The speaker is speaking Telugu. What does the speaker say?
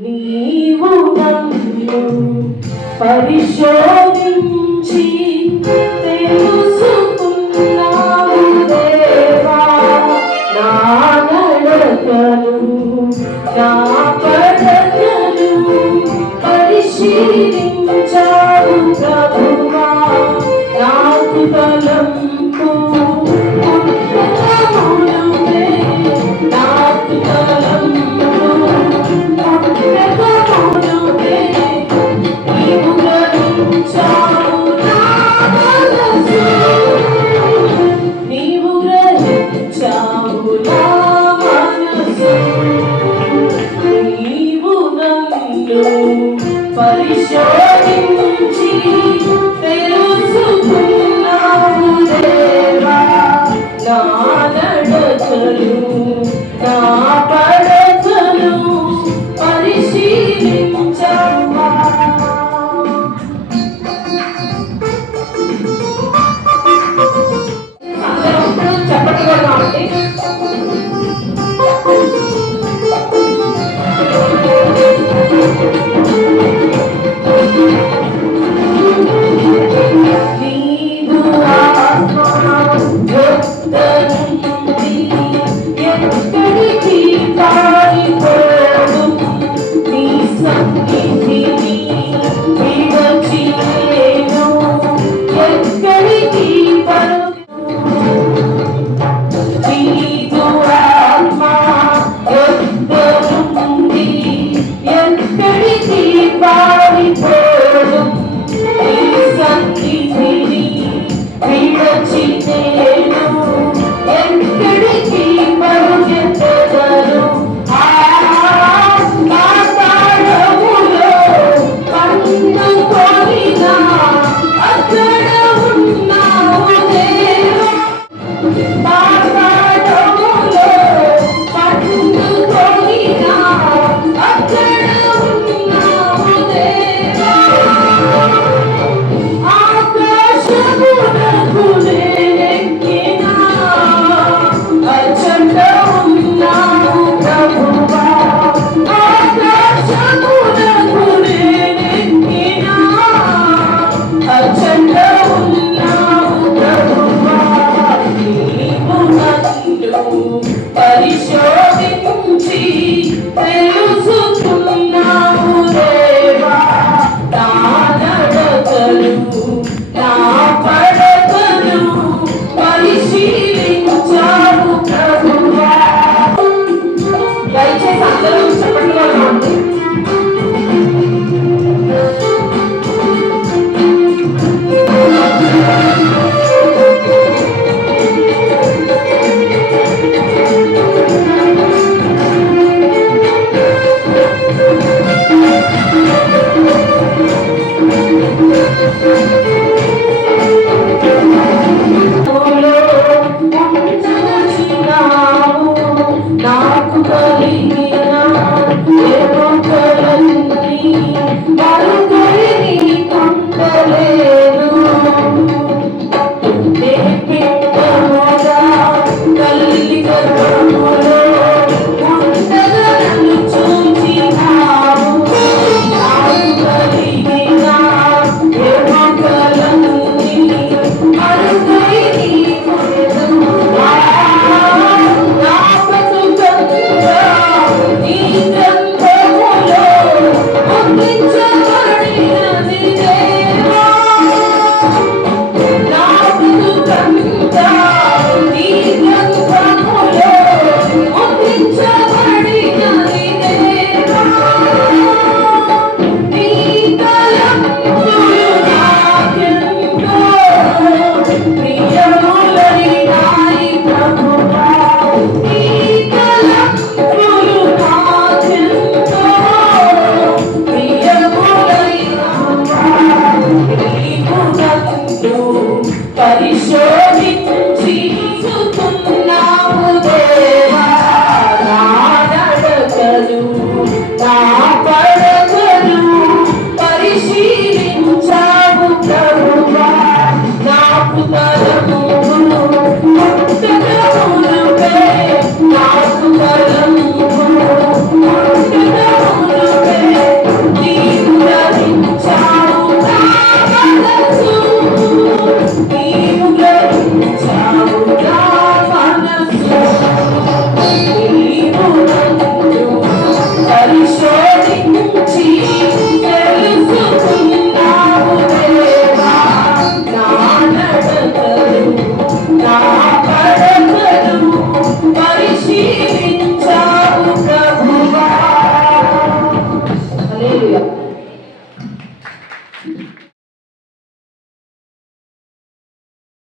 నీవు నన్ను పరిశోధించి తెలుసుకున్నావు దేవా. నా నడకను నా పడకను పరిశీలించావు ప్రభువా Música